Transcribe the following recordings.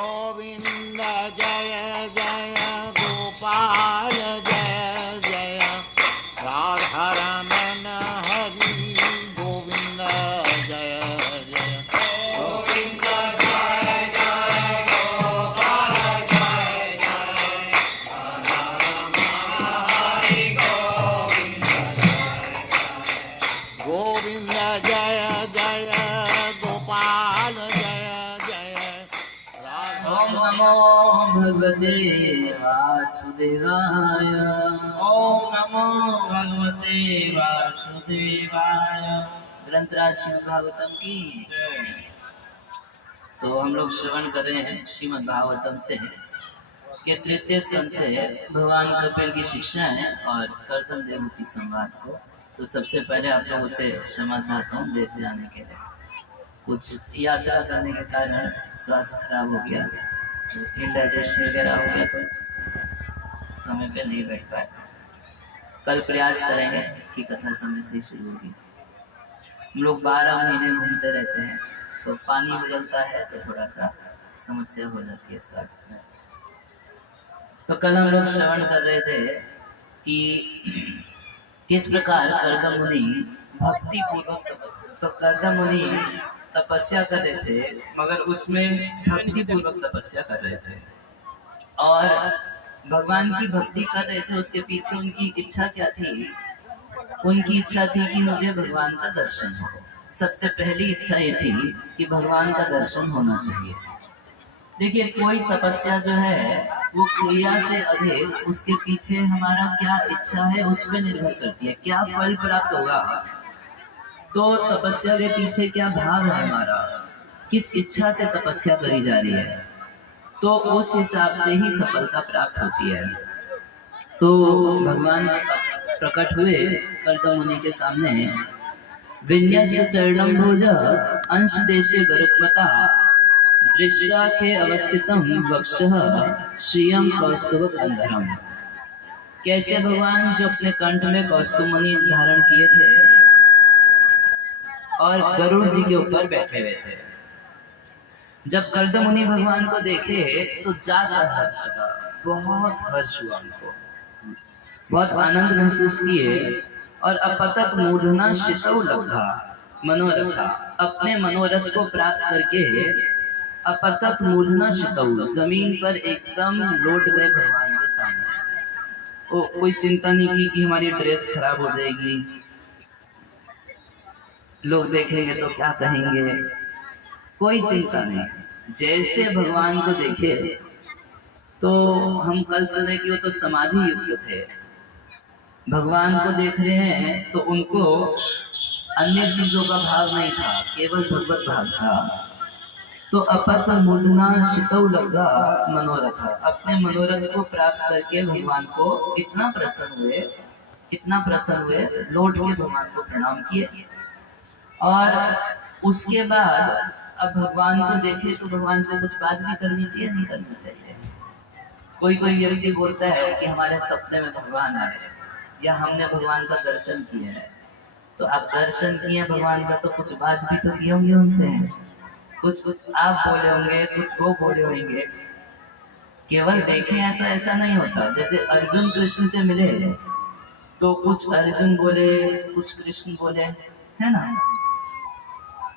गोविंद जय जय गोपाल जय जय राधा रमण हरि गोविंद जय जय गोविंद जय जय गोपाल जय जय राधा रमण हरि गोविंद जय जय गोपाल जय जय ओम नमो भगवते वासुदेवाय। ओम नमो भगवते वासुदेवाय। ग्रंथराज श्रीमद् भागवतम की। तो हम लोग श्रवण कर रहे हैं श्रीमद् भागवतम से के तृतीय स्कंद से भगवान कपिल की शिक्षाएं और कर्तव्य देवहूति संवाद को। तो सबसे पहले आप लोगों से क्षमा चाहता हूँ देर से आने के लिए। कुछ यात्रा करने के कारण स्वास्थ्य खराब हो गया, इंडाइजेशन वगैरह हो गया, तो समय पे नहीं बैठ पाए। कल प्रयास करेंगे कि कथा समय से शुरू होगी। हम लोग 12 महीने घूमते रहते हैं, तो पानी बदलता है तो थोड़ा सा समस्या हो जाती है स्वास्थ्य में। तो कल हम लोग श्रवण कर रहे थे कि किस प्रकार कर्दम मुनि भक्ति पूर्वक तो कर्दम मुनि तपस्या कर रहे थे, मगर उसमें भक्ति पूर्वक तपस्या कर रहे थे और भगवान की भक्ति कर रहे थे। उसके पीछे उनकी इच्छा क्या थी? उनकी इच्छा थी कि मुझे भगवान का दर्शन हो। सबसे पहली इच्छा ये थी कि भगवान का दर्शन होना चाहिए। देखिए, कोई तपस्या जो है वो क्रिया से अधिक उसके पीछे हमारा क्या इच्छा है उस पर निर्भर करती है, क्या फल प्राप्त होगा। तो तपस्या के पीछे क्या भाव है हमारा, किस इच्छा से तपस्या करी जा रही है, तो उस हिसाब से ही सफलता प्राप्त होती है। तो भगवान प्रकट हुए कर्दम मुनि के सामने। विन्यस्य चरणम भोज अंश देशे गरुत्मता दृष्टाखे अवस्थितम वक्षः श्रियम कौस्तुभ कंधरम। कैसे भगवान जो अपने कंठ में कौस्तुभ मणि धारण किए थे और गरुड़ जी के ऊपर बैठे हुए थे। जब कर्दम मुनि भगवान को देखे तो जाता हर्ष का, बहुत हर्ष हुआ उनको, बहुत आनंद महसूस किए और अपतत मूर्धना शितौ लब्धा मनोरथा, अपने मनोरथ को प्राप्त करके अपतत मूर्धना शितौ, जमीन पर एकदम लौट गए भगवान के सामने। कोई चिंता नहीं की कि हमारी ड्रेस खराब हो जाएगी, लोग देखेंगे तो क्या कहेंगे, कोई चिंता नहीं। जैसे भगवान को देखे तो हम कल सुने कि वो तो समाधि युक्त थे। भगवान को देख रहे हैं तो उनको अन्य चीजों का भाव नहीं था, केवल भगवत भाव था। तो अपत मुदना शितौ लगा मनोरथ, अपने मनोरथ को प्राप्त करके भगवान को इतना प्रसन्न हुए, लौट के भगवान को प्रणाम किए। और उसके बाद अब भगवान को देखे तो भगवान से कुछ बात भी करनी चाहिए, नहीं करनी चाहिए। कोई व्यक्ति बोलता है कि हमारे सपने में भगवान आए या हमने भगवान का दर्शन किया है। तो आप दर्शन किए भगवान का, तो कुछ बात भी तो किए होंगे उनसे, कुछ आप बोले होंगे, कुछ वो बोले होंगे। केवल देखे हैं तो ऐसा नहीं होता। जैसे अर्जुन कृष्ण से मिले तो कुछ अर्जुन बोले, कुछ कृष्ण बोले, है ना,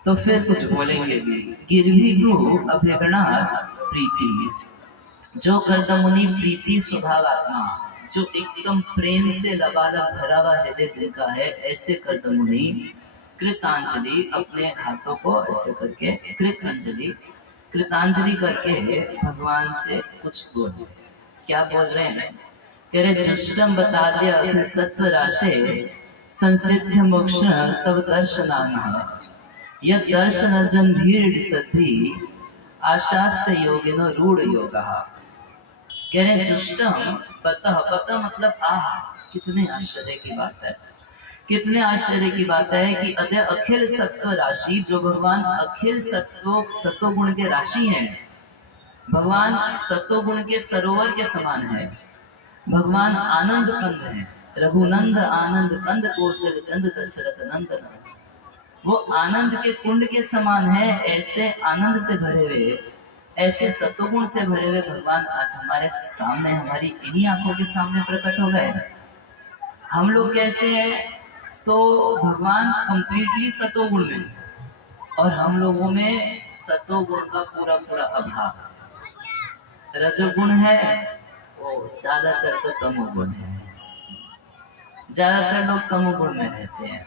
तो फिर कुछ बोलेंगे भी। गिरवी तो अभिगणात प्रीति, जो कर्दम मुनि प्रीति स्वभाव आत्मा, जो एकदम प्रेम से लबालब भरा हुआ हृदय जिनका है, ऐसे कर्दम मुनि कृतांजलि, अपने हाथों को ऐसे करके कृतांजलि करके भगवान से कुछ बोले। क्या बोल रहे हैं? कह रहे जुष्टम बता दिया सत्व राशे संसिद्ध मोक्ष तब दर्शनान यद दर्शन जन भीड़ सद्धि आशास्त योगिनो रूढ़ योगा। कह रहे जुष्टम पतः मतलब आह, कितने आश्चर्य की बात है, कितने आश्चर्य की बात है कि अद्य अखिल सत्व राशि, जो भगवान अखिल सत्व गुण के राशि हैं, भगवान सत्व गुण के सरोवर के समान है, भगवान आनंद कंद है, रघुनंद आनंद कंद कौशल चंद दशरथ नंदन, वो आनंद के कुंड के समान है। ऐसे आनंद से भरे हुए ऐसे सत्वगुण से भरे हुए भगवान आज हमारे सामने, हमारी इन्हीं आंखों के सामने प्रकट हो गए। हम लोग कैसे हैं, तो भगवान कंप्लीटली सत्वगुण में, और हम लोगों में सत्वगुण का पूरा पूरा अभाव। रजोगुण है वो ज्यादातर तो तमोगुण है, ज्यादातर लोग तमोगुण में रहते हैं।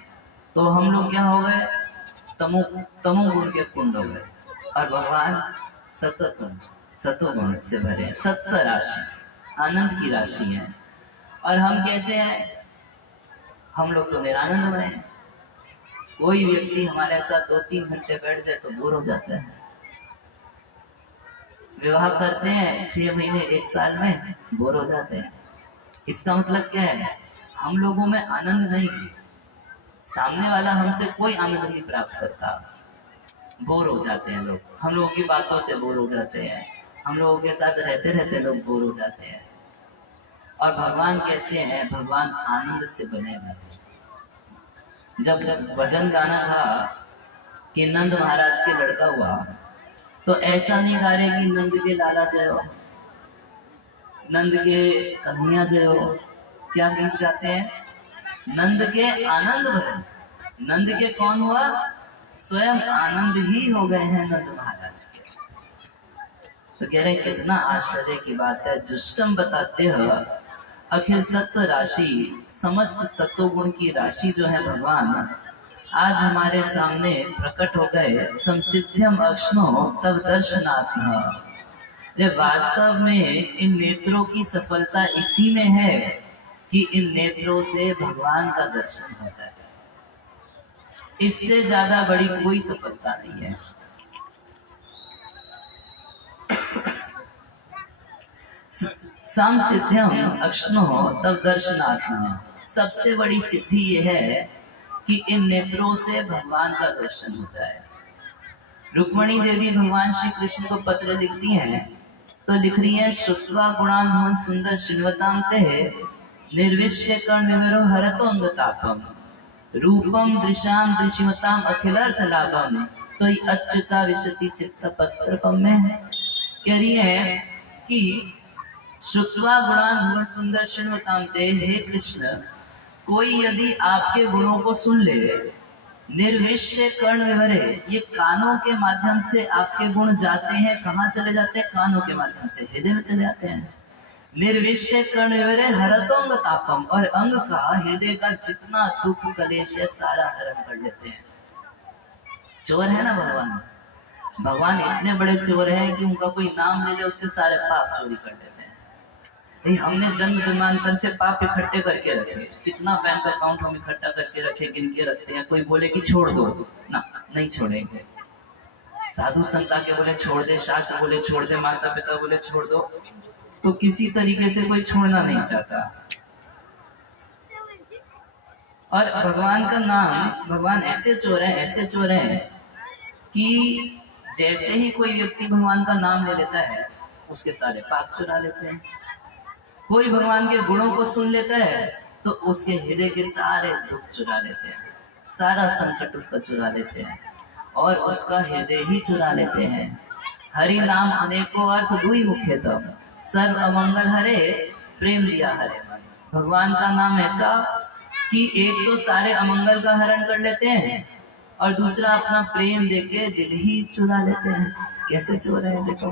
तो हम लोग क्या हो गए, तमोगुण के कुंड हो गए, और भगवान सत्वगुण से भरे, सत्व राशि, आनंद की राशि है। और हम कैसे हैं, हम लोग तो निरानंद बने। कोई व्यक्ति हमारे साथ 2-3 घंटे बैठ जाए तो बोर हो जाता है। विवाह करते हैं 6 महीने 1 साल में बोर हो जाते हैं। इसका मतलब क्या है, हम लोगों में आनंद नहीं, सामने वाला हमसे कोई आनंद नहीं प्राप्त करता, बोर हो जाते हैं लोग। हम लोगों की बातों से बोर हो जाते हैं, हम लोगों के साथ रहते रहते लोग बोर हो जाते हैं। और भगवान कैसे हैं, भगवान आनंद से बने हुए। जब भजन गाना था कि नंद महाराज के लड़का हुआ, तो ऐसा नहीं गा रहे कि नंद के लाला जय हो, नंद के कन्हैया जय हो। क्या गीत गाते हैं, नंद के आनंद भजन। नंद के कौन हुआ, स्वयं आनंद ही हो गए हैं नंद महाराज के। तो कह रहे हैं कितना आश्चर्य की बात है। जुष्टम बताते हो अखिल सत्व राशि, समस्त सत्वगुण की राशि जो है भगवान, आज हमारे सामने प्रकट हो गए। संसिद्ध्यम अक्ष्णो तब दर्शनात्म। वास्तव में इन नेत्रों की सफलता इसी में है कि इन नेत्रों से भगवान का दर्शन हो जाए। इससे ज्यादा बड़ी कोई सफलता नहीं है। संसिद्ध्यम अक्ष्णो तब दर्शनात्म। सबसे बड़ी सिद्धि यह है कि इन नेत्रों से भगवान का दर्शन हो जाए। रुक्मणी देवी भगवान श्री कृष्ण को पत्र लिखती हैं, तो लिख रही है, श्रुत्वा गुणान् भुवन सुंदर श्रृण्वतां ते निर्विश्य कर्णविरो हरतोऽङ्गतापम् रूपम दृशाम दृश्यवताम अखिलार्थ लाभम तो अच्युता विशति चित्त पत्रपम में कह रही है कि श्रुत्वा गुणान् भुवन सुंदर श्रृण्वतां ते, हे कृष्ण, कोई यदि आपके गुणों को सुन ले, निर्विश्य कर्ण विवरे, ये कानों के माध्यम से आपके गुण जाते हैं। कहाँ चले जाते हैं, कानों के माध्यम से हृदय में चले जाते हैं। निर्विश्य कर्ण विवरे हरतोंग तापम, और अंग का, हृदय का जितना दुख कलेश है सारा हरण कर लेते हैं। चोर है ना भगवान, भगवान इतने बड़े चोर हैं कि उनका कोई नाम ले ले उसके सारे पाप चोरी कर लेते हैं। हमने जन्म जन्मांतर से पाप इकट्ठे करके रखे, कितना बैंक अकाउंट हम इकट्ठा करके रखे, गिन के रखते हैं। कोई बोले कि छोड़ दो ना, नहीं छोड़ेंगे। साधु संता के बोले छोड़ दे, शास्त्र बोले छोड़ दे, माता पिता बोले छोड़ दो, तो किसी तरीके से कोई छोड़ना नहीं चाहता। और भगवान का नाम, भगवान ऐसे चोर है, ऐसे चोर है कि जैसे ही कोई व्यक्ति भगवान का नाम ले लेता है उसके सारे पाप चुरा लेते हैं। कोई भगवान के गुणों को सुन लेता है तो उसके हृदय के सारे दुख चुरा लेते हैं, सारा संकट उसका चुरा लेते हैं, और उसका हृदय ही चुरा लेते हैं। हरि नाम अनेकों अर्थ दुई मुख्य तम, सर्व अमंगल हरे प्रेम दिया हरे। भगवान का नाम ऐसा कि एक तो सारे अमंगल का हरण कर लेते हैं, और दूसरा अपना प्रेम देके दिल ही चुरा लेते हैं। कैसे चुरा रहे हैं देखो।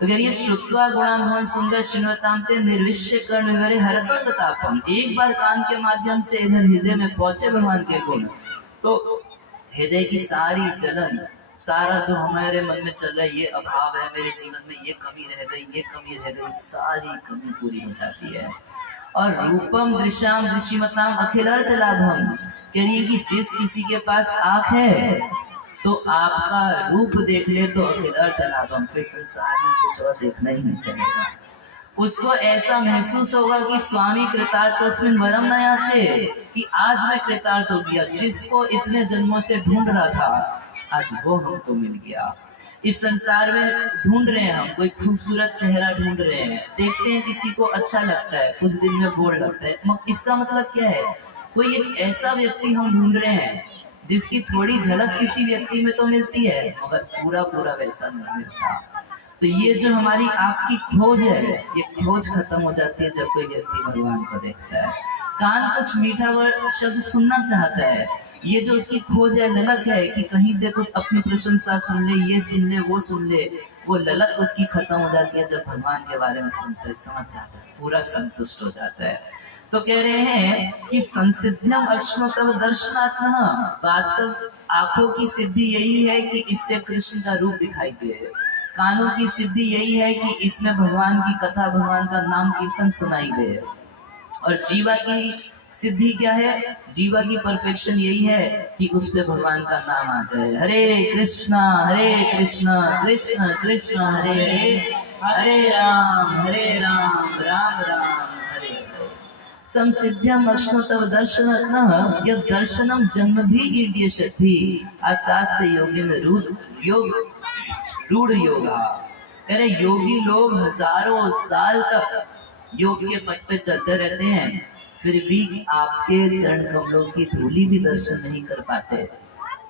तो कह रही है, श्रुत्वा गुणान् भुवन सुंदर श्रृण्वतां ते निर्विश्य कर्ण विवरे हरतोऽङ्गतापम्। एक बार कान के माध्यम से इधर हृदय में पहुंचे भगवान के गुण, तो हृदय की सारी जलन, सारा जो हमारे मन में चल रहा है, ये अभाव है मेरे जीवन में, ये कमी रह गई, ये कमी रह गई, सारी कमी पूरी हो जाती है। और रूपम दृश्याम दृश्यमताम अखिलार्थ लाभम, कह रही है कि जिस किसी के पास आँख है तो आपका रूप देख ले तो अखिलार्थ लाभम, फिर संसार में कुछ और देखना ही नहीं चलेगा। उसको ऐसा महसूस होगा कि स्वामी कृतार्थस्मिन् वरम न याचे, कि आज मैं कृतार्थ हो गया, जिसको इतने जन्मों से ढूंढ रहा था आज वो हमको मिल गया। इस संसार में ढूंढ रहे हैं हम, कोई खूबसूरत चेहरा ढूंढ रहे हैं, देखते हैं किसी को अच्छा लगता है, कुछ दिन में बोर लगता है। इसका मतलब क्या है, कोई एक ऐसा व्यक्ति हम ढूंढ रहे हैं जिसकी थोड़ी झलक किसी व्यक्ति में तो मिलती है, मगर पूरा पूरा वैसा नहीं मिलता। तो ये जो हमारी आपकी खोज है, ये खोज खत्म हो जाती है जब कोई व्यक्ति भगवान को देखता है। कान कुछ मीठा शब्द सुनना चाहता है, ये जो उसकी खोज है, ललक है कि कहीं से कुछ अपनी प्रशंसा सुन ले, ये सुन ले, वो सुन ले, वो ललक उसकी खत्म हो जाती है जब भगवान के बारे में सुनता है, समझ जाता है, पूरा संतुष्ट हो जाता है। तो कह रहे हैं कि संसिद्ध्यम अश्नुतव दर्शनात्मः, वास्तव आंखों की सिद्धि यही है कि इससे कृष्ण का रूप दिखाई दे। कानों की सिद्धि यही है कि इसमें भगवान की कथा, भगवान का नाम कीर्तन सुनाई दे। और जीवा की सिद्धि क्या है? जीवा की परफेक्शन यही है कि उस पे भगवान का नाम आ जाए। हरे कृष्णा कृष्ण कृष्ण हरे हरे, हरे राम राम राम हरे हरे। संसिद्ध्यम अश्नुतव दर्शनतः यद दर्शनम जन्म भी ईड्यशति अशास्त्र योगिन रूढ़ योगा। कह रहे योगी लोग हजारों साल तक योग के पथ पे चलते रहते हैं, फिर भी आपके चरण कमलों की धूली भी दर्शन नहीं कर पाते।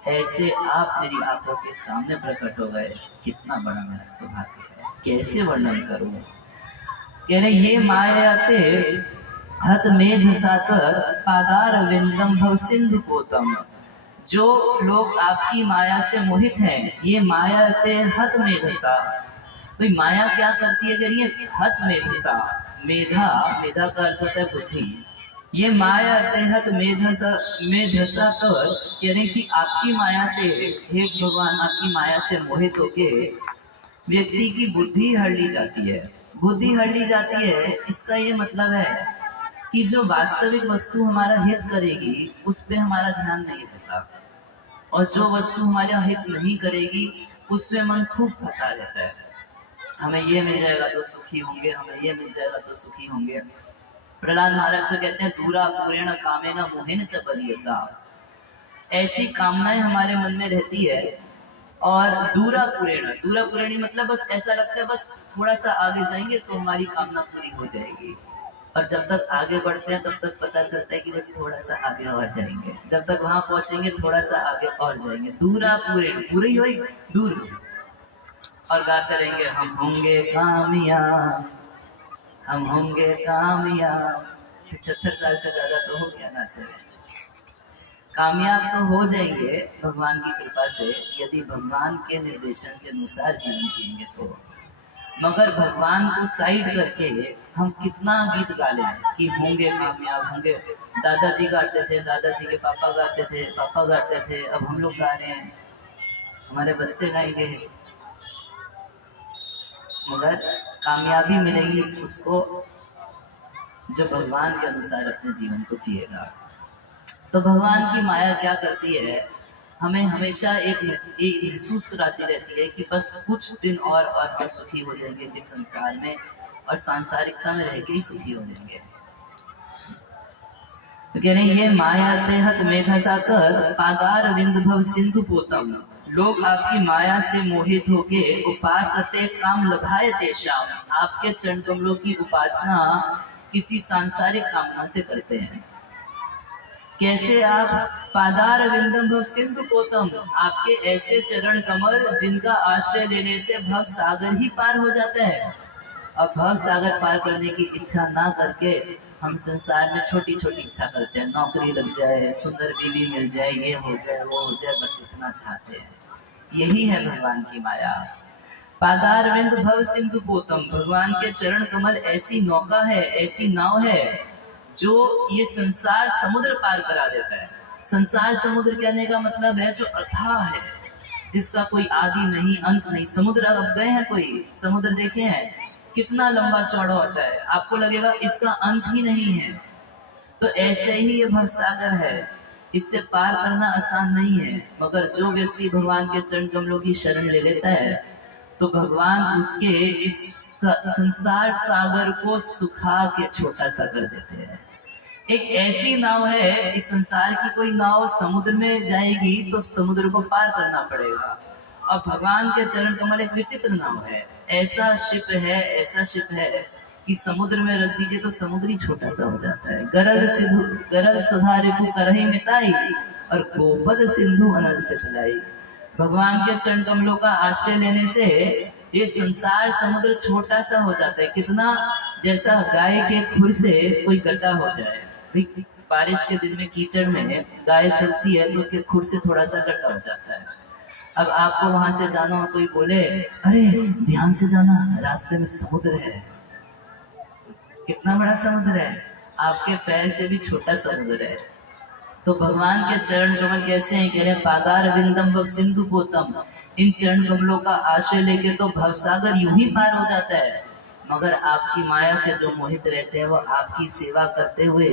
ऐसे आप मेरी आंखों के सामने प्रकट हो गए, कितना बड़ा मेरा सौभाग्य है, कैसे वर्णन करूं। कह रहे ये मायाते हत मेघ साकर पादार विंदम भव सिंधु पोतम। जो लोग आपकी माया से मोहित हैं, ये मायाते हत मेघसा। भाई माया क्या करती है? करिए हत मेघसा, मेधा का अर्थ होता है बुद्धि। ये माया देहत मेधसा तवर, कह रहे कि आपकी माया से, हे भगवान, आपकी माया से मोहित होके व्यक्ति की बुद्धि हर ली जाती है। बुद्धि हर ली जाती है, इसका ये मतलब है कि जो वास्तविक वस्तु हमारा हित करेगी उस पे हमारा ध्यान नहीं रहता, और जो वस्तु हमारा हित नहीं करेगी उसमें मन खूब फंसा रहता है। हमें ये मिल जाएगा तो सुखी होंगे, हमें ये मिल जाएगा तो सुखी होंगे। प्रहलाद महाराज से कहते हैं दूरा पूरेण कामेन मोहिन च बलियसा। ऐसी कामनाएं हमारे मन में रहती है, और दूरा पुरेणी मतलब बस ऐसा लगता है बस थोड़ा सा आगे जाएंगे तो हमारी कामना पूरी हो जाएगी। और जब तक आगे बढ़ते हैं तब तक पता चलता है कि बस थोड़ा सा आगे और जाएंगे, जब तक वहां पहुंचेंगे थोड़ा सा आगे और जाएंगे। दूरा पूरी हुई दूर, और गाते रहेंगे हम होंगे कामयाब। 75 साल से ज्यादा तो हो गया गाते हुए। कामयाब तो हो जाएंगे भगवान की कृपा से, यदि भगवान के निर्देशन के अनुसार जीवन जिएंगे तो। मगर भगवान को साइड करके हम कितना गीत गा लें कि होंगे कामयाब होंगे। दादाजी गाते थे, दादाजी के पापा गाते थे, पापा गाते थे, अब हम लोग गा रहे हैं, हमारे बच्चे गाएंगे। मगर कामयाबी मिलेगी उसको जो भगवान के अनुसार अपने जीवन को जिएगा। तो भगवान की माया क्या करती है? हमें हमेशा एक महसूस कराती रहती है कि बस कुछ दिन और सुखी हो जाएंगे इस संसार में, और सांसारिकता में रह के ही सुखी हो जाएंगे। तो कह रहे हैं ये माया तेहत मेघा साकर पादार विंद भव सिंधु पोतम। लोग आपकी माया से मोहित होके उपासते काम लभाए तेषाम, आपके चरण कमलों की उपासना किसी सांसारिक कामना से करते हैं। कैसे? आप पादार विंदम भव सिंधु पोतम, आपके ऐसे चरण कमल जिनका आश्रय लेने से भव सागर ही पार हो जाता है। अब भव सागर पार करने की इच्छा ना करके हम संसार में छोटी छोटी इच्छा करते हैं, नौकरी लग जाए, सुंदर बीवी मिल जाए, ये हो जाए, वो हो जाए, बस इतना चाहते हैं। यही है भगवान की माया। पादार विंद भव सिंधु पोतम, भगवान के चरण कमल ऐसी नौका है, ऐसी नाव है जो ये संसार समुद्र पार करा देता है। संसार समुद्र कहने का मतलब है जो अथाह है, जिसका कोई आदि नहीं, अंत नहीं। समुद्र अब गए हैं, कोई समुद्र देखे हैं कितना लंबा चौड़ा होता है, आपको लगेगा इसका अंत ही नहीं है। तो ऐसे ही ये भवसागर है, इससे पार करना आसान नहीं है। मगर जो व्यक्ति भगवान के चरण कमलों की शरण ले लेता है तो भगवान उसके इस संसार सागर को सुखा के छोटा सा कर देते हैं। एक ऐसी नाव है, इस संसार की कोई नाव समुद्र में जाएगी तो समुद्र को पार करना पड़ेगा, और भगवान के चरण कमल एक विचित्र नाव है। ऐसा शिप है कि समुद्र में रख दीजिए तो समुद्र ही छोटा सा हो जाता है। गरल सुधारे को करही मिताई, और गोपद सिंधु अनल से फैलाई। भगवान के चरण कमलों का आश्रय लेने से ये संसार समुद्र छोटा सा हो जाता है। कितना, जैसा गाय के खुर से कोई गड्ढा हो जाए। भाई बारिश के दिन में कीचड़ में गाय चलती है तो उसके खुर से थोड़ा सा गड्ढा हो जाता है। अब आपको वहां से जाना हो, कोई बोले अरे ध्यान से जाना, रास्ते में समुद्र है। कितना बड़ा समुद्र है, आपके पैर से भी छोटा समुद्र है। तो भगवान के चरण कमल कैसे हैं, कह रहे हैं पादार विंदम भव सिंधु पोतम। इन चरण कमलों का आश्रय लेके तो भवसागर यूं ही पार हो जाता है। मगर आपकी माया से जो मोहित रहते हैं वो आपकी सेवा करते हुए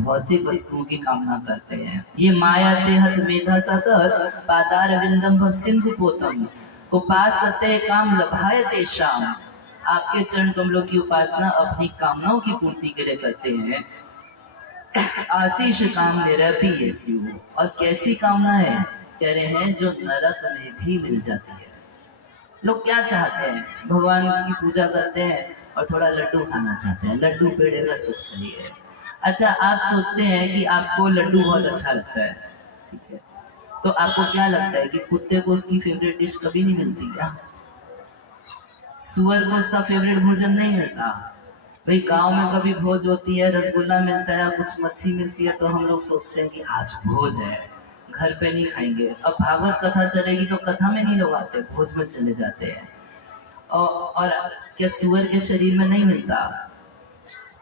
भौतिक वस्तुओं की कामना करते हैं। ये माया देहत मेधा सतर पादार विंदम भव सिंधु पोतम उपासते काम लभायते शाम। आपके चरण कमलों की उपासना अपनी कामनाओं की पूर्ति के लिए करते हैं। आशीष काम निरपी यस्यु, और कैसी कामना है, कह रहे हैं जो नरक में भी मिल जाती है। लोग क्या चाहते हैं, भगवान की पूजा करते हैं और थोड़ा लड्डू खाना चाहते हैं, लड्डू पेड़े का सुख चाहिए। अच्छा, आप सोचते हैं कि आपको लड्डू बहुत अच्छा लगता है, ठीक है, तो आपको क्या लगता है कि कुत्ते को उसकी फेवरेट डिश कभी नहीं मिलती क्या? सुअर को उसका फेवरेट भोजन नहीं मिलता? भाई गांव में कभी भोज होती है, रसगुल्ला मिलता है, कुछ मच्छी मिलती है, तो हम लोग सोचते हैं कि आज भोज है, घर पे नहीं खाएंगे। अब भागवत कथा चलेगी तो कथा में नहीं लोग आते, भोज में चले जाते हैं। और क्या सुअर के शरीर में नहीं मिलता?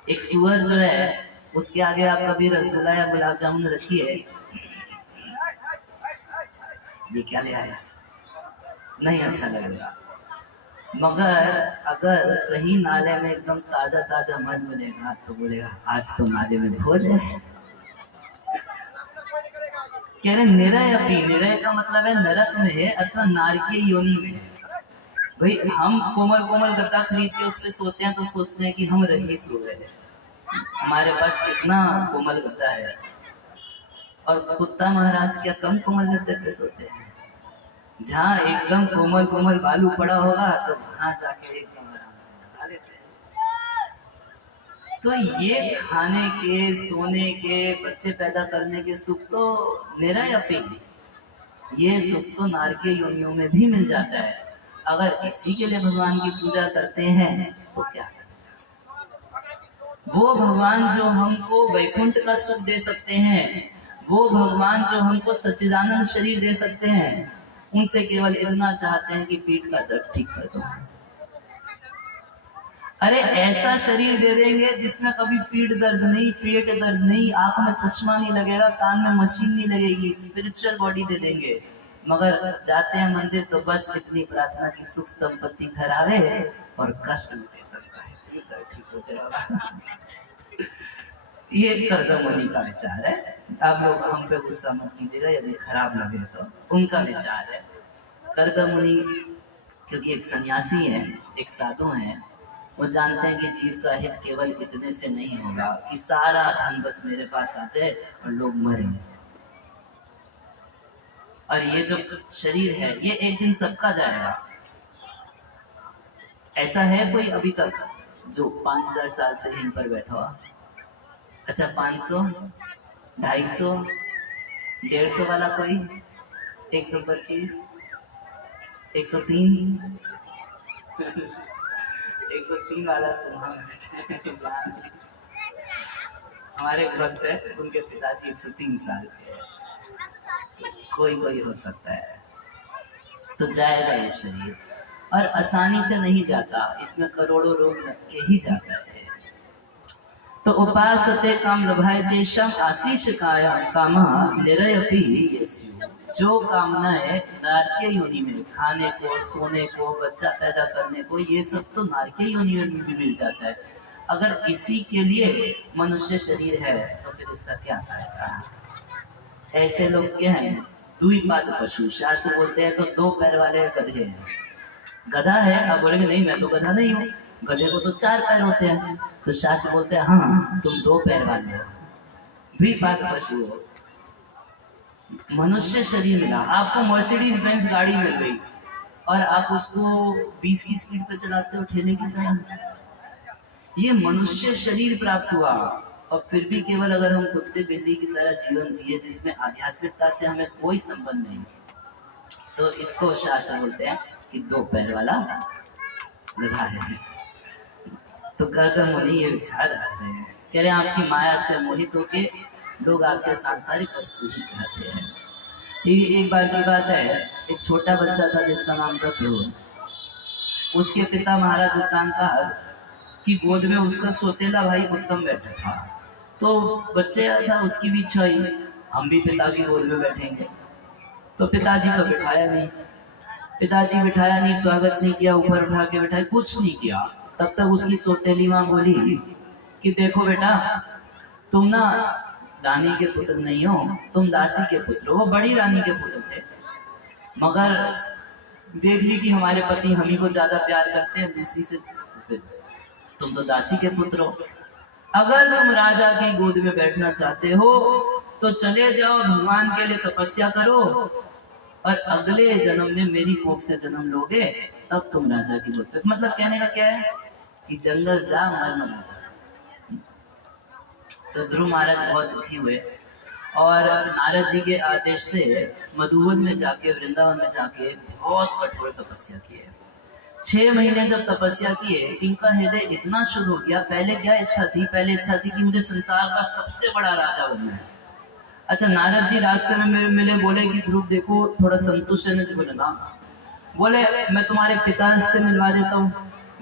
एक सुअर जो है उसके आगे आप कभी रसगुल्ला या गुलाब जामुन रखिए, ये क्या ले आया, नहीं अच्छा लगेगा। मगर अगर कहीं नाले में एकदम ताजा ताजा मध मिलेगा तो बोलेगा आज तो नाले में भोज है। कह रहे निरय अपी, निरय का मतलब है नरक में अथवा नारकीय योनि में। भाई हम कोमल कोमल गद्दा खरीद के उस पे सोते हैं तो सोचते हैं कि हम रही सो रहे हैं, हमारे पास कितना कोमल गद्दा है। और कुत्ता महाराज क्या कम कोमल गद्दे पे सोते हैं? जहाँ एकदम कोमल कोमल बालू पड़ा होगा तो वहां जाके एकदम आराम से खा लेते हैं। तो ये खाने के, सोने के, बच्चे पैदा करने के सुख तो निरय अपी, ये सुख तो नारकीय योनियों में भी मिल जाता है। अगर इसी के लिए भगवान की पूजा करते हैं तो क्या, वो भगवान जो हमको वैकुंठ का सुख दे सकते हैं, वो भगवान जो हमको सच्चिदानंद शरीर दे सकते हैं, उनसे केवल इतना चाहते हैं कि पीठ का दर्द ठीक कर दो। अरे ऐसा शरीर दे देंगे जिसमें कभी पीठ दर्द नहीं, पेट दर्द नहीं, आंख में चश्मा नहीं लगेगा, कान में मशीन नहीं लगेगी, स्पिरिचुअल बॉडी दे देंगे। मगर जाते हैं मंदिर तो बस इतनी प्रार्थना की सुख संपत्ति घर आवे और कष्ट ये कर्दमुनि का विचार है। आप लोग हम पे गुस्सा मत कीजिएगा यदि खराब लगे तो, उनका विचार है। कर्दमुनि क्योंकि एक सन्यासी है, एक साधु है, वो जानते हैं कि जीव का हित केवल इतने से नहीं होगा कि सारा धन बस मेरे पास आ जाए और लोग मरे। और ये जो शरीर है ये एक दिन सबका जाएगा। ऐसा है कोई अभी तक जो 5000 साल से यहीं पर बैठा हुआ? अच्छा 500, 250, 150 वाला कोई? 125, 103 103 वाला सुना। हमारे भक्त है, उनके पिताजी 103 साल के हैं। कोई कोई हो सकता है। तो जाएगा ये शरीर, और आसानी से नहीं जाता, इसमें करोड़ों रोग लग के ही जाता है। तो उपासते काम लभायते शम आशीष काया कामा निरयपि यस्यु। जो कामनाएं नारकीय योनि में, खाने को, सोने को, बच्चा पैदा करने को, ये सब तो नारकीय योनि में भी मिल जाता है। अगर इसी के लिए मनुष्य शरीर है तो फिर इसका क्या फायदा? ऐसे लोग क्या है, द्विपाद पशु। शास्त्र बोलते हैं तो 2 पैर वाले गधे हैं। गधा है, आप बोलेंगे नहीं मैं तो गधा नहीं हूँ, गधे को तो 4 पैर होते हैं। तो शास्त्र बोलते हैं हाँ तुम 2 पैर वाले हो, द्विपाद पशु हो। मनुष्य शरीर मिला आपको, मर्सिडीज बेंज गाड़ी मिल गई और आप उसको 20 की स्पीड पे चलाते हो ठेले की तरह। ये मनुष्य शरीर प्राप्त हुआ, और फिर भी केवल अगर हम कुत्ते बिल्ली की तरह जीवन जिए जिसमें आध्यात्मिकता से हमें कोई संबंध नहीं, तो इसको शास्त्र बोलते हैं कि 2 पैर वाला गधा है। तो कर्दम मुनि ये विचार रहे हैं, कह रहे हैं आपकी माया से मोहित होके लोग आपसे सांसारिक वस्तु ही चाहते हैं। एक बार की बात है, एक छोटा बच्चा था जिसका नाम था ध्रुव। उसके पिता महाराज उत्तानपाद की गोद में उसका सौतेला भाई उत्तम बैठा था। तो बच्चे था, उसकी भी इच्छा हुई हम भी पिता की गोद में बैठेंगे। तो पिताजी को बिठाया नहीं, पिताजी बिठाया नहीं, स्वागत नहीं किया, ऊपर उठा के बिठाया, कुछ नहीं किया। तब तक उसकी सौतेली माँ बोली कि देखो बेटा, तुम ना रानी के पुत्र नहीं हो, तुम दासी के पुत्र हो। वो बड़ी रानी के पुत्र थे, मगर देख ली कि हमारे पति हम ही को ज्यादा प्यार करते हैं दूसरी से, तुम तो दासी के पुत्र हो। अगर तुम राजा की गोद में बैठना चाहते हो तो चले जाओ, भगवान के लिए तपस्या करो, और अगले जन्म में मेरी कोख से जन्म लोगे, तब तुम राजा की गोद पे। मतलब कहने का क्या है कि जंगल जा, मरना मत जा। तो ध्रुव महाराज बहुत दुखी हुए और नारद जी के आदेश से मधुवन में जाके, वृंदावन में जाके बहुत कठोर तपस्या किए। 6 महीने जब तपस्या किए, इनका हृदय इतना शुद्ध हो गया। पहले क्या इच्छा थी? पहले इच्छा थी कि मुझे संसार का सबसे बड़ा राजा बनना है। अच्छा, नारद जी रास्ते में मेरे मिले, बोले कि ध्रुव देखो थोड़ा संतुष्ट रहने से। बोले ना, बोले मैं तुम्हारे पिता से मिलवा देता हूँ,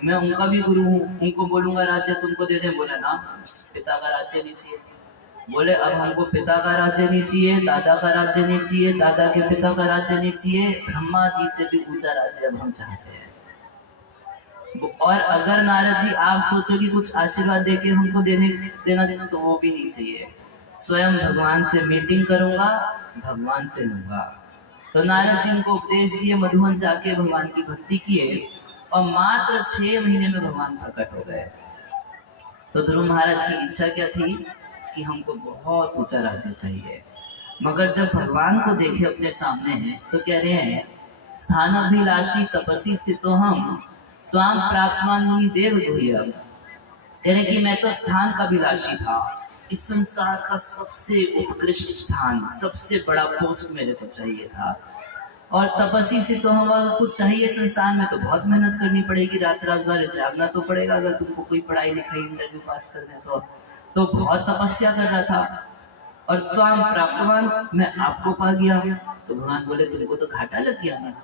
मैं उनका भी गुरु हूँ, उनको बोलूंगा राज्य तुमको दे दे। बोले ना, पिता का राज्य नहीं चाहिए। बोले अब हमको पिता का राज्य नहीं चाहिए, दादा का राज्य नहीं चाहिए, दादा के पिता का राज्य नहीं चाहिए, ब्रह्मा जी से भी ऊंचा राज्य अब हम चाहते हैं। और अगर नारद जी आप सोचो कि कुछ आशीर्वाद देके हमको देना चाहिए, तो वो भी नहीं चाहिए। स्वयं भगवान से मीटिंग करूंगा, भगवान से लूंगा। तो नारद जी को उपदेश दिए, मधुवन जाके भगवान की भक्ति किए, और मात्र 6 महीने में भगवान प्रकट हो गए। तो ध्रुव महाराज की इच्छा क्या थी कि हमको बहुत ऊंचा राज्य चाहिए। मगर जब भगवान को देखे अपने सामने हैं, तो कह रहे हैं स्थान अभिलाषी तपसी स्थितो हम त्वाम प्राप्तवान मुनि देव गुह्यम। कह रहे कि मैं तो स्थान का अभिलाषी था, इस संसार का सबसे उत्कृष्ट स्थान, सबसे बड़ा पोस्ट मेरे को चाहिए था। और तपस्वी से तो हम कुछ चाहिए संसार में, तो बहुत मेहनत करनी पड़ेगी, रात रात भर जागना तो पड़ेगा अगर तुमको कोई पढ़ाई लिखाई इंटरव्यू पास करना तो बहुत तपस्या कर रहा था। और तो हम प्राप्तवान, मैं आपको पा गया। तो भगवान बोले तुमको तो घाटा लग गया ना,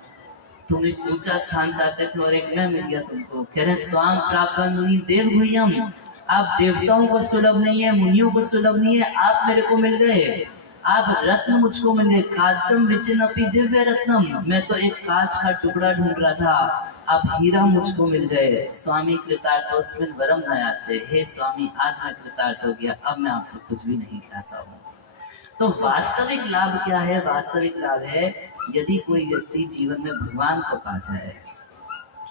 तुम एक ऊंचा स्थान चाहते थे और एक मैं मिल गया तुमको। कह रहे त्वाम प्राप्तवान मुनि देव गुह्यम, आप देवताओं को सुलभ नहीं है, मुनियों को सुलभ नहीं है, आप मेरे को मिल गए। आप रत्न मुझको मिल गए, काचम विचिन्नपि दिव्य रत्नम, मैं तो एक कांच का टुकड़ा ढूंढ रहा था, आप हीरा मुझको मिल गए। स्वामी कृतार्थोस्मिन् वरम न याचे, हे स्वामी आज मैं कृतार्थ हो गया, अब मैं आपसे कुछ भी नहीं चाहता हूँ। तो वास्तविक लाभ क्या है? वास्तविक लाभ है यदि कोई व्यक्ति जीवन में भगवान को पा जाए,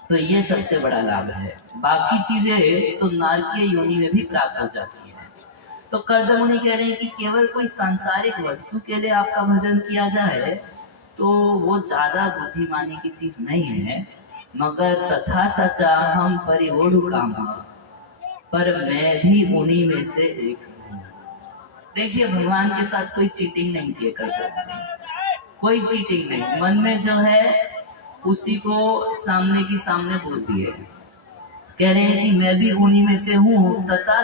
तो ये सबसे बड़ा लाभ है। बाकी चीजें तो नारकीय योनि में भी प्राप्त हो जाती है। तो कर्दम मुनि कह रहे हैं कि केवल कोई सांसारिक वस्तु के लिए आपका भजन किया जाए तो वो ज्यादा बुद्धिमानी की चीज नहीं है। मगर तथा सचा हम परिवोढ़ु कामा, पर मैं भी उन्हीं में से एक हूँ। देखिए भगवान के साथ कोई चीटिंग नहीं किए कर्दम मुनि, कोई चीटिंग नहीं, मन में जो है उसी को सामने की सामने बोल दिए। कह रहे हैं कि मैं भी उन्हीं में से हूँ, तथा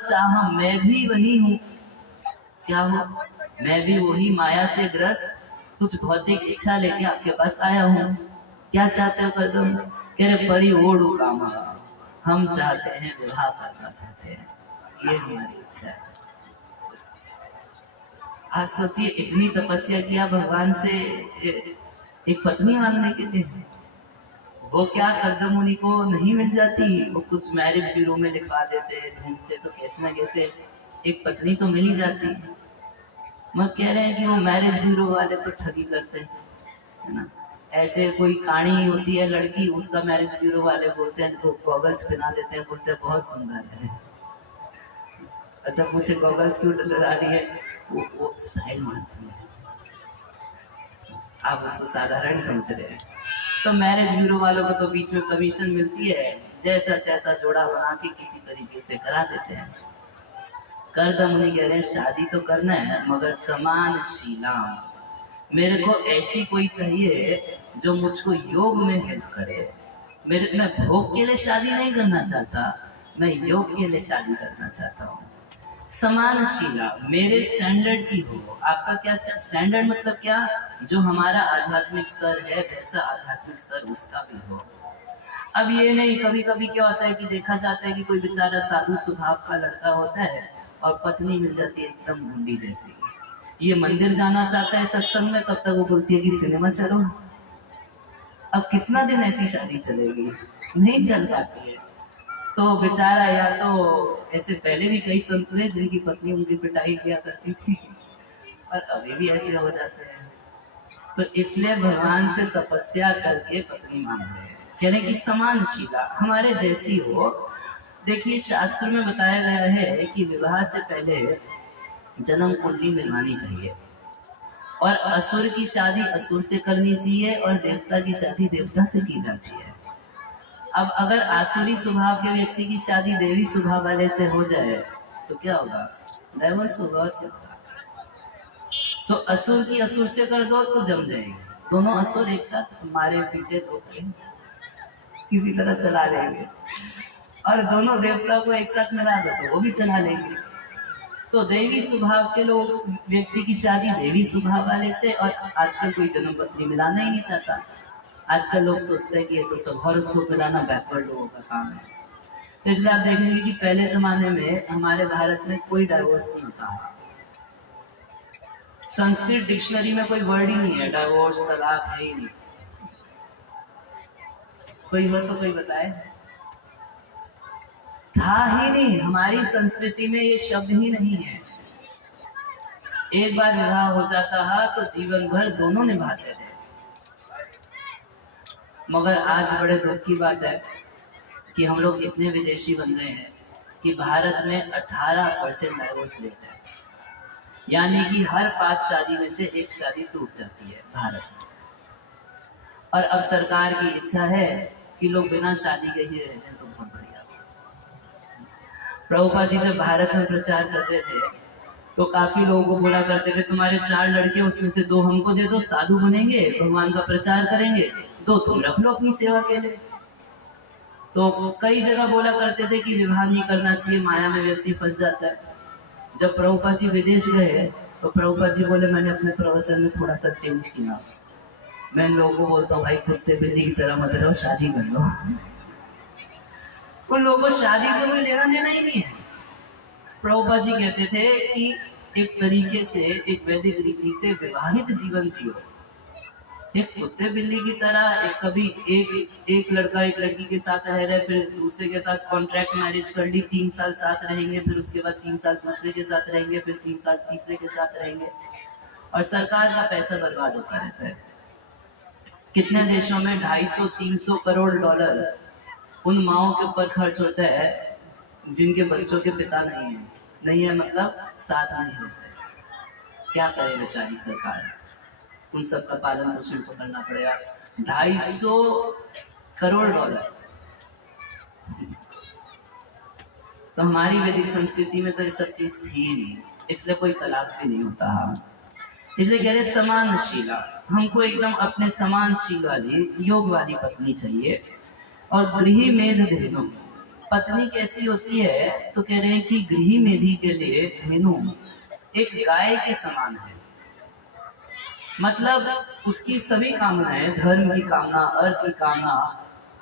चाह मैं भी वही हूँ। क्या हूँ? मैं भी वही माया से ग्रस्त कुछ भौतिक इच्छा लेके आपके पास आया हूँ। क्या चाहते हो कर्दम? कह रहे परिवोढ़ु कामा, हम चाहते हैं विवाह करना चाहते हैं, ये हमारी इच्छा है। आज सोचिए इतनी तपस्या किया भगवान से एक पत्नी मांगने के लिए, वो क्या कर्दम मुनि को नहीं मिल जाती? वो कुछ मैरिज ब्यूरो में लिखवा देते, ढूंढते तो कैसे न कैसे एक पत्नी तो मिल ही जाती। मत कह रहे हैं कि वो मैरिज ब्यूरो वाले तो ठगी करते हैं, है ना। ऐसे कोई काणी होती है लड़की, उसका मैरिज ब्यूरो वाले बोलते हैं, तो गॉगल्स पहना देते हैं, बोलते हैं बहुत सुंदर है। अच्छा पूछे गॉगल्स क्यों डरा रही है? वो स्टाइल मानती है, आप उसको साधारण समझ रहे हैं। तो मैरिज ब्यूरो वालों को तो बीच में कमीशन मिलती है, जैसा तैसा जोड़ा बना के किसी तरीके से करा देते हैं। कर्दम मुनि कह रहे हैं शादी तो करना है मगर समान शीला, मेरे को ऐसी कोई चाहिए जो मुझको योग में हेल्प करे, मैं भोग के लिए शादी नहीं करना चाहता, मैं योग के लिए शादी करना चाहता हूँ। समानशीला, मेरे स्टैंडर्ड की हो। आपका क्या स्टैंडर्ड मतलब क्या? जो हमारा आध्यात्मिक स्तर है वैसा आध्यात्मिक स्तर उसका भी हो। अब ये नहीं, कभी कभी क्या होता है कि देखा जाता है कि कोई बेचारा साधु स्वभाव का लड़का होता है और पत्नी मिल जाती है एकदम गुंडी जैसी। ये मंदिर जाना चाहता है सत्संग में, तब तक वो बोलती है कि सिनेमा चलो। अब कितना दिन ऐसी शादी चलेगी? नहीं चल पाती है। तो बेचारा, या तो ऐसे पहले भी कई संत हुए जिनकी पत्नी उनकी पिटाई किया करती थी, और अभी भी ऐसे हो जाते हैं। तो इसलिए भगवान से तपस्या करके पत्नी मांग रहे हैं, कह रहे कि समानशीला, हमारे जैसी हो। देखिए शास्त्र में बताया गया है कि विवाह से पहले जन्म कुंडली मिलवानी चाहिए, और असुर की शादी असुर से करनी चाहिए और देवता की शादी देवता से की जाती है। अब अगर आसुरी स्वभाव के व्यक्ति की शादी देवी स्वभाव वाले से हो जाए तो क्या होगा? डाइवोर्स होगा। क्या होगा? तो असुर की असुर से कर दो तो जम जाएंगे दोनों असुर एक साथ, मारे पीटे धोखे किसी तरह चला लेंगे, और दोनों देवता को एक साथ मिला दो तो वो भी चला लेंगे। तो देवी स्वभाव के लोग व्यक्ति की शादी देवी स्वभाव वाले से, और आजकल कोई जन्म पत्री मिलाना ही नहीं चाहता। आजकल लोग सोचते हैं कि ये तो सब हॉरोस्कोप मिलाना बैकवर्ड लोगों का काम है। तो इसलिए आप देखेंगे कि पहले जमाने में हमारे भारत में कोई डाइवोर्स नहीं होता। संस्कृत डिक्शनरी में कोई वर्ड ही नहीं है डाइवोर्स, तलाक है ही नहीं। कोई हो तो कोई बताए? था ही नहीं, हमारी संस्कृति में ये शब्द ही नहीं है। एक बार विवाह हो जाता है तो जीवन भर दोनों निभाते थे। मगर आज बड़े दुख की बात है कि हम लोग इतने विदेशी बन गए हैं कि भारत में 18% डाइवोर्स रेट है, यानी कि हर 5 शादी में से 1 शादी टूट जाती है भारत में। और अब सरकार की इच्छा है कि लोग बिना शादी के ही रह जाएं, तो बहुत बढ़िया। प्रभुपाद जी जब भारत में प्रचार करते थे तो काफी लोगों को बोला करते थे, तुम्हारे 4 लड़के उसमें से 2 हमको दे दो, साधु बनेंगे, भगवान का प्रचार करेंगे, 2 तुम रख लो अपनी सेवा के लिए। तो कई जगह बोला करते थे कि विवाह नहीं करना चाहिए, माया में व्यक्ति फंस जाता है। जब प्रभुपाद जी विदेश गए तो प्रभुपाद जी बोले, मैंने अपने प्रवचन में थोड़ा सा चेंज किया। मैं लोगों को बोलता हूँ, भाई कुत्ते बिल्ली की तरह मत रहो, शादी कर लो। उन लोगों को शादी से कोई लेना देना ही नहीं है। प्रभुपाद जी कहते थे कि एक तरीके से, एक वैदिक रीति से विवाहित जीवन जियो, एक कुत्ते बिल्ली की तरह। कभी एक लड़का एक लड़की के साथ रह रहे, फिर दूसरे के साथ कॉन्ट्रैक्ट मैरिज कर ली, 3 साल साथ रहेंगे, फिर उसके बाद 3 साल दूसरे के साथ रहेंगे, फिर 3 साल तीसरे के साथ रहेंगे, और सरकार का पैसा बर्बाद होता रहता है। कितने देशों में 250-300 करोड़ डॉलर उन माओं के ऊपर खर्च होता है जिनके बच्चों के पिता नहीं है, मतलब साथ नहीं होते। क्या करे बेचारी सरकार, उन सब का पालन पोषण तो करना पड़ेगा। 250 करोड़ डॉलर। तो हमारी वैदिक संस्कृति में तो ये सब चीज थी नहीं, इसलिए कोई तलाक भी नहीं होता। इसलिए कह रहे समानशीला, हमको एकदम अपने समानशील वाली योग वाली पत्नी चाहिए। और गृही मेध धेनु, पत्नी कैसी होती है? तो कह रहे हैं कि गृही मेधी के लिए धेनु एक गाय के समान है। मतलब उसकी सभी कामनाएं, धर्म की कामना, अर्थ की कामना,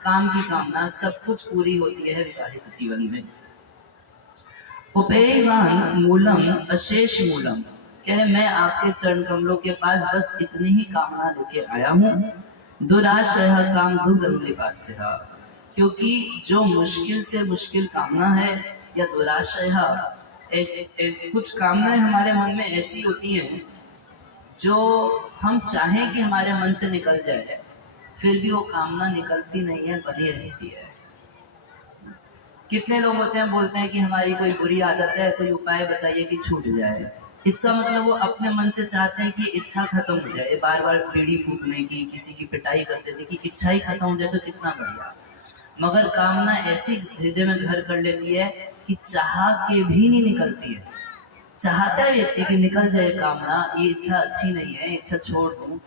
काम की कामना, सब कुछ पूरी होती है विवाहित जीवन में। उपेयवान मूलम अशेष मूलम, कह रहे मैं आपके चरण कमलों के पास बस इतनी ही कामना लेके आया हूँ। दुराशय काम दुर्गंधिपास्य, क्योंकि जो मुश्किल से मुश्किल कामना है या दुराशय, ऐसे कुछ कामनाएं हमारे मन में ऐसी होती हैं जो हम चाहें कि हमारे मन से निकल जाए, फिर भी वो कामना निकलती नहीं है, बनी रहती है। कितने लोग होते हैं बोलते हैं कि हमारी कोई बुरी आदत है, कोई उपाय बताइए कि छूट जाए। इसका मतलब वो अपने मन से चाहते हैं कि इच्छा खत्म हो जाए, बार बार बीड़ी फूकने की, किसी की पिटाई करते थे कि इच्छा ही खत्म हो जाए तो कितना बढ़िया। मगर कामना ऐसी हृदय में घर कर लेती है कि चाह के भी नहीं निकलती है। चाहता है व्यक्ति कि निकल जाए कामना, ये इच्छा अच्छी नहीं है, इच्छा छोड़ दूं,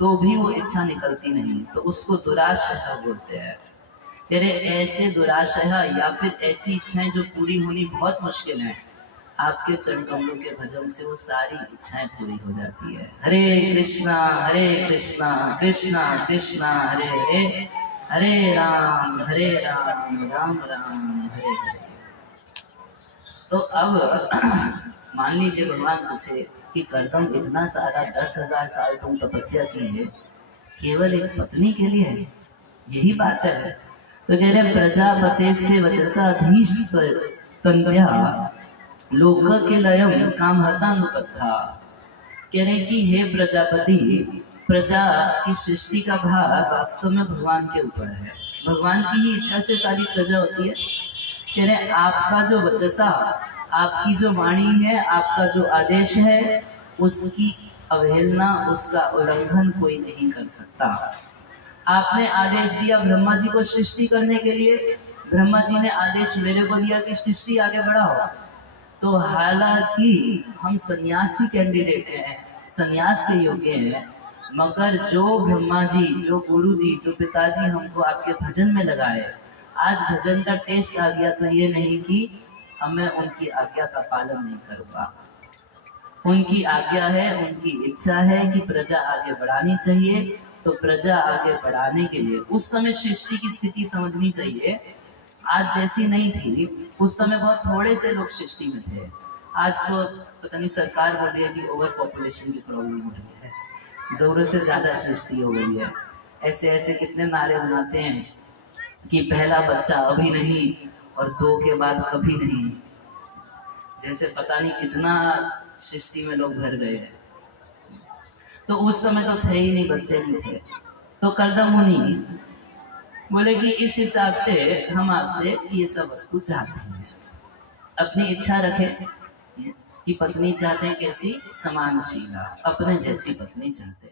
तो भी वो इच्छा निकलती नहीं, तो उसको दुराशय बोलते हैं। कह रहे ऐसे दुराशय या फिर ऐसी इच्छाएं जो पूरी होनी बहुत मुश्किल है, आपके चरण कमलों के भजन से वो सारी इच्छाएं पूरी हो जाती है। हरे कृष्णा कृष्णा कृष्णा हरे हरे, हरे राम राम राम हरे हरे। तो अब मान लीजिए भगवान पूछे कि कर्दम इतना सारा 10,000 साल तुम तपस्या की है केवल एक पत्नी के लिए है, यही बात है। तो कह रहे प्रजापतेस्ते वचसाधीश तन्त्या लोक के लयम कामहतानुबद्धा। कह रहे कि हे प्रजापति, प्रजा की सृष्टि का भार वास्तव में भगवान के ऊपर है, भगवान की ही इच्छा से सारी प्रजा होती है। कह रहे आपका जो वचसा, आपकी जो वाणी है, आपका जो आदेश है, उसकी अवहेलना, उसका उल्लंघन कोई नहीं कर सकता। आपने आदेश दिया ब्रह्मा जी को सृष्टि करने के लिए, ब्रह्मा जी ने आदेश मेरे को दिया कि सृष्टि आगे बढ़ाओ। तो हालांकि हम सन्यासी कैंडिडेट हैं, सन्यास के योग्य हैं, मगर जो ब्रह्मा जी, जो गुरु जी, जो पिताजी हमको आपके भजन में लगाए, आज भजन का टेस्ट आ गया तो ये नहीं कि हमें उनकी आज्ञा का पालन नहीं करूँगा। उनकी आज्ञा है, उनकी इच्छा है कि प्रजा आगे बढ़ानी चाहिए, तो प्रजा आगे बढ़ाने के लिए उस समय सृष्टि की स्थिति समझनी चाहिए। आज जैसी नहीं थी, उस समय बहुत थोड़े से लोग सृष्टि में थे। आज तो पता नहीं सरकार बोल रही है कि ओवर पॉपुलेशन की प्रॉब्लम हो रही है, जरूरत से ज्यादा सृष्टि हो गई है। ऐसे ऐसे कितने नारे बनाते हैं कि पहला बच्चा अभी नहीं और 2 के बाद कभी नहीं, जैसे पता नहीं कितना सृष्टि में लोग भर गए हैं। तो उस समय तो थे ही नहीं, बच्चे भी थे। तो कर्दम मुनि बोले कि इस हिसाब से हम आपसे ये सब वस्तु चाहते हैं। अपनी इच्छा रखें कि पत्नी चाहते हैं कैसी, समानशीला, अपने जैसी पत्नी चाहते हैं।